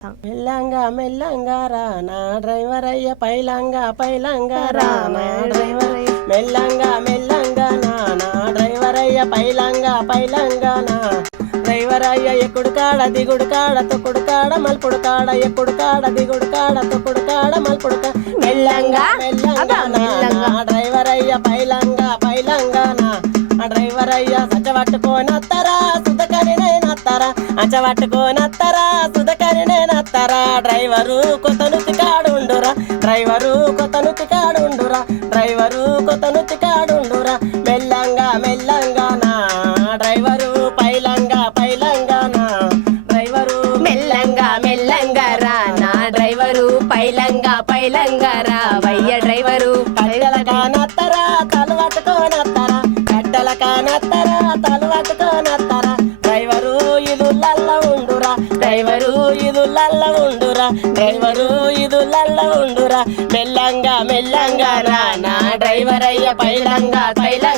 మెల్లంగా మెల్లంగా రా నా డ్రైవర్ అయ్య పైలంగా పైలంగా రా నా డ్రైవర్ మెల్లంగా మెల్లంగా నా డ్రైవర్ అయ్య పైలంగా పైలంగా నా డ్రైవర్ అయ్య ఎక్కుడు కాడ దిగుడు కాడ తొక్కుడు కాడ మల్పుడు కాడ ఎక్కుడు కాడ దిగుడు కాడ తొక్కుడు కాడ మల్పుడు కాడ మెల్లంగా మెల్లంగా నా డ్రైవర్ అయ్య పైలంగా పైలంగా నా డ్రైవర్ అయ్య సచ్చబట్టుకోనత్తరా సుధకని నేనత్తరా అంచబట్టుకోనత్తరా సుధకని నేనత్తరా డ్రైవరు కొత్త నుతికాడుండురా డ్రైవరు కొత్త నుతికాడుండురా డ్రైవరు కొత్త నుతికాడుండురా మెల్లంగా మెల్లంగా నా డ్రైవరు పైలంగా పైలంగా నా డ్రైవరు మెల్లంగా మెల్లంగా రా నా డ్రైవరు పైలంగా పైలంగా రా వయ్య డ్రైవరు కట్టెల కానత్తరా తలు పట్టుకోనత్తరా కట్టెల కానత్తరా తలు పట్టుకోనత్తరా డ్రైవరు ఇదులల్ల ఉండురా డ్రైవరు ఇదులల్ల ఉండురా డ్రైవరు ఇదులల్ల ఉండురా మెల్లంగా మెల్లంగా రా నా డ్రైవర్ అయ్య పైలంగా పైలంగా